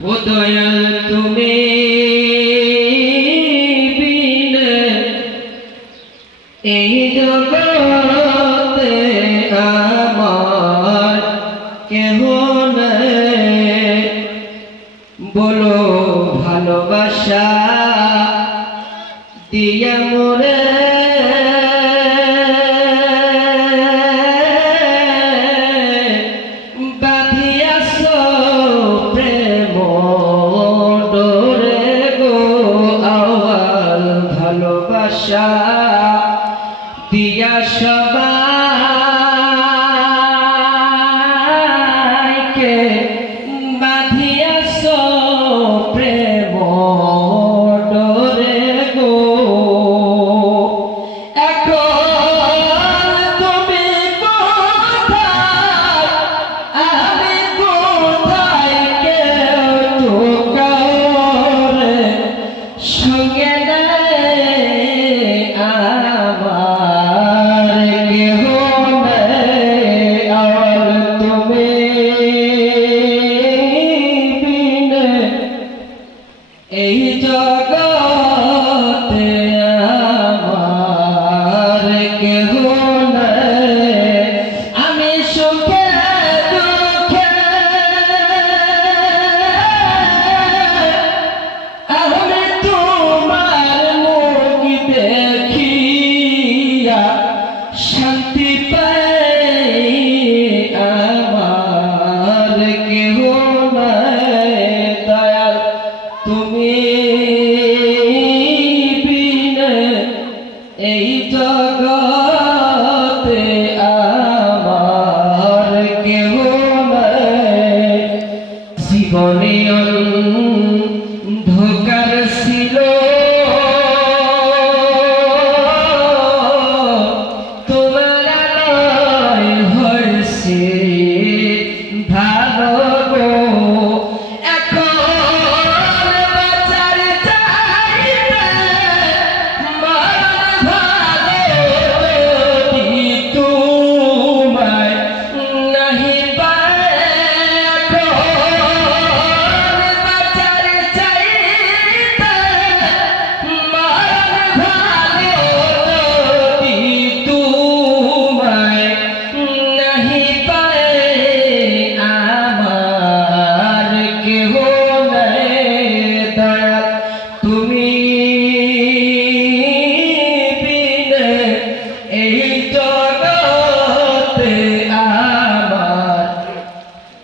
ও দয়াল তুমি বিনে এই জগতে আমার কেহ নেই, বলো ভালোবাসা দিয়া মোরে ভালোবাসা দিয়া সবাইকে বাঁধিয়াছ প্রেম ডোরে গো। এখন তুমি কোথায়, আমি কোথায়, কেউ তো কাউরে সঙ্গে এই জগতে আমার কেহ নেই, আমি সুখে দুঃখে আমি তোমার মুখ দেখিয়া শান্তি পাই, আমার কেহ নেই দয়াল তুমি বিনে এই জগতে আমার কেহ নেই। জীবনে অন্ধকার ছিল তোমার আলোয় হয়েছে ভালো গো।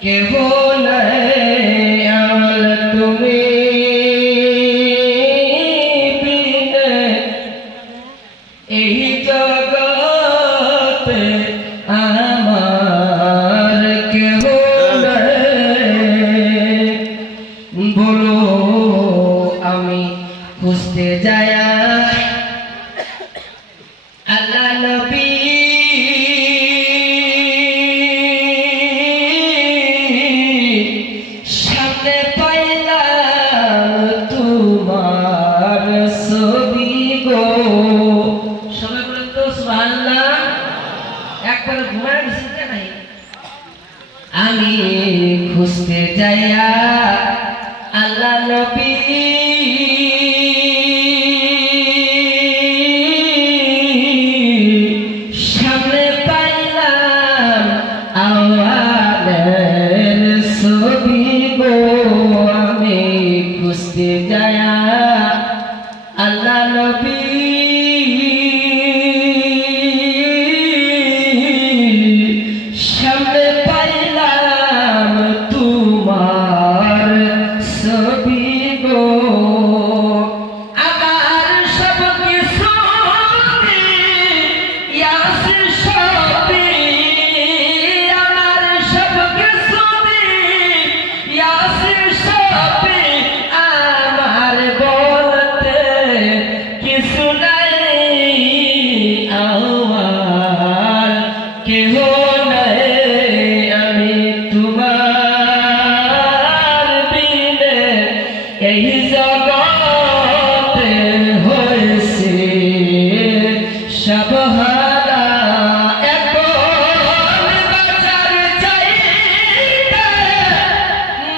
কেহ নাই আমার তুমি বিনে এই জগতে আমার কেহ নাই, বলো আমি খুঁজতে যায়া আল্লাহ নবী আমি খুঁজতে যাইয়া আল্লাহ নবী সামনে পাইলাম আওয়ালের ছবি গো। আমি খুঁজতে যাইয়া আল্লাহ নবী সামনে পাইলাম তোমার ছবি গো। আমার সব কিছু ইয়াসির ছবি, আমার সব কিছু ইয়াসির ছবি, আমার বলতে কিছু নাই, আমার কেহ এই জগতে হয়েছে সবহারা। এখন বাজার চাইতে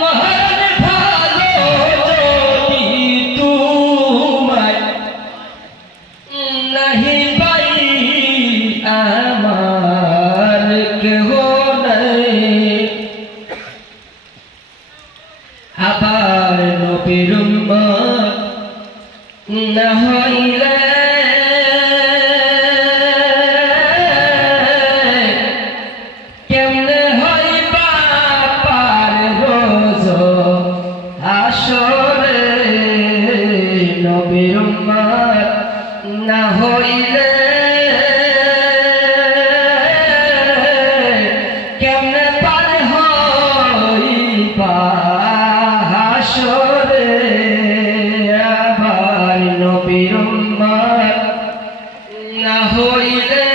মহান ভালো আবার নবীর উম্মত না হইলে কেমনে হইবা পার রোজ হাসরে নবীর উম্মত না হইলে কেমনে পার হইবা হাসরে আবার নবীর উম্মত না হইলে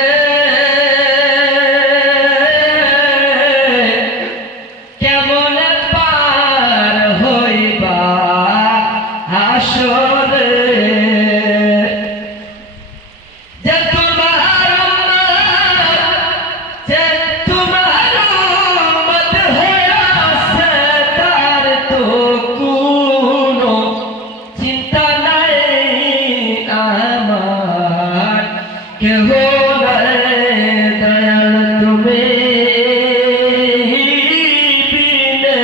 কেমন পার হইবা হাসরে যে তোমার উম্মত হইয়াছে তার তো কোনো চিন্তা নাই আমার কেহ নাই দয়াল তুমি বিনে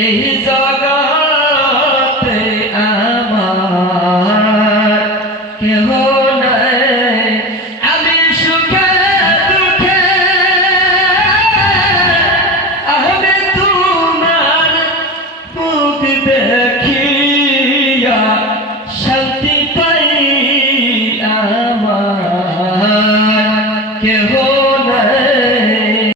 এই জগৎ